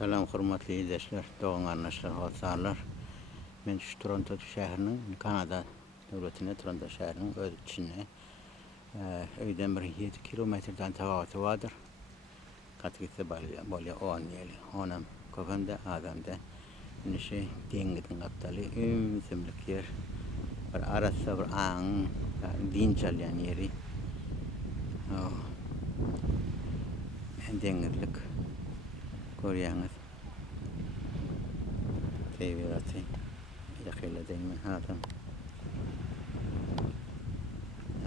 Selam hürmetli izleyiciler, doğan anlaşlar, hoşçakallar. Men şu Toronto şäheriniň, Kanada döwletine Toronto şäheriniň öz içine öýden bir 7 kilometrden tawaty bardyr. Katgise bolýa 10 ýyl, onam köpemde adamda nişe deňiziň gapdaly ümsümlik yer. Bir arasa bir aň, din çalýan ýeri. Deňizlik görýäňiz. Tebiratı yakıyla değmen hatam.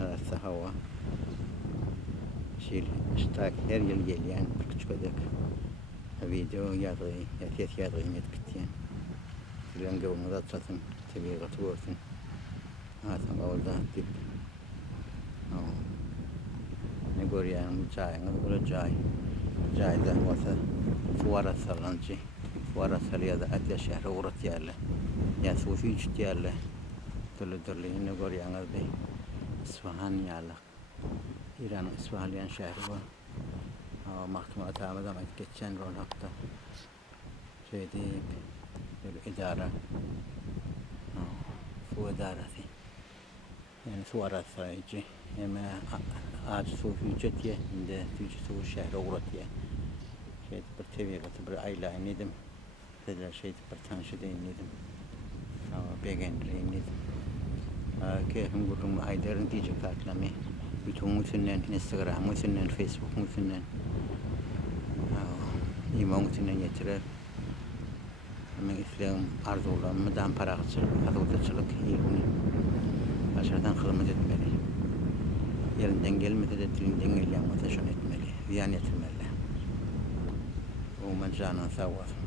Arası hava. İştak her yıl geliyen bir küçük ödek. Video yazıyı, ses yazıyı etkitiyen. Filan gavunu atsatın, tebiratı görsün. Hatam orada dip. Ne görýäňiz bu çayıňyz, bu çay. Çaydan bolsa fuara salançy. Fuara salýada Atya şähri uğrat ýerli. Ya sufi üç ýerli. Türlü ne görýäňiz be. İsfahan ýerli. İran İsfahan ýan şähri bu. Mahkemat tamam geçen rolakda. Şeýdi bir idara. Fu idarasy. Yani fuara salyjy. Hem ağaç sufi üç ýer, inde sufi şähri uğrat ýer. Şeýdi bir tebigaty bir aýlaýyn edim. Dediler şeydi bir tanışıdayım dedim. Beğendireyim dedim. Keyfim gurrum aydarın diyecek kartlami. Bütün müsünden Instagram, müsünden Facebook, müsünden imam müsünden getirir. Hemen isleğim arzularımı dan parakçılık, azaltıcılık yerini aşağıdan kılımız etmeli. Yerinden gelmedi de dilinden gelýän şunu etmeli. Ziyan etmeli. O canın sağ olsun.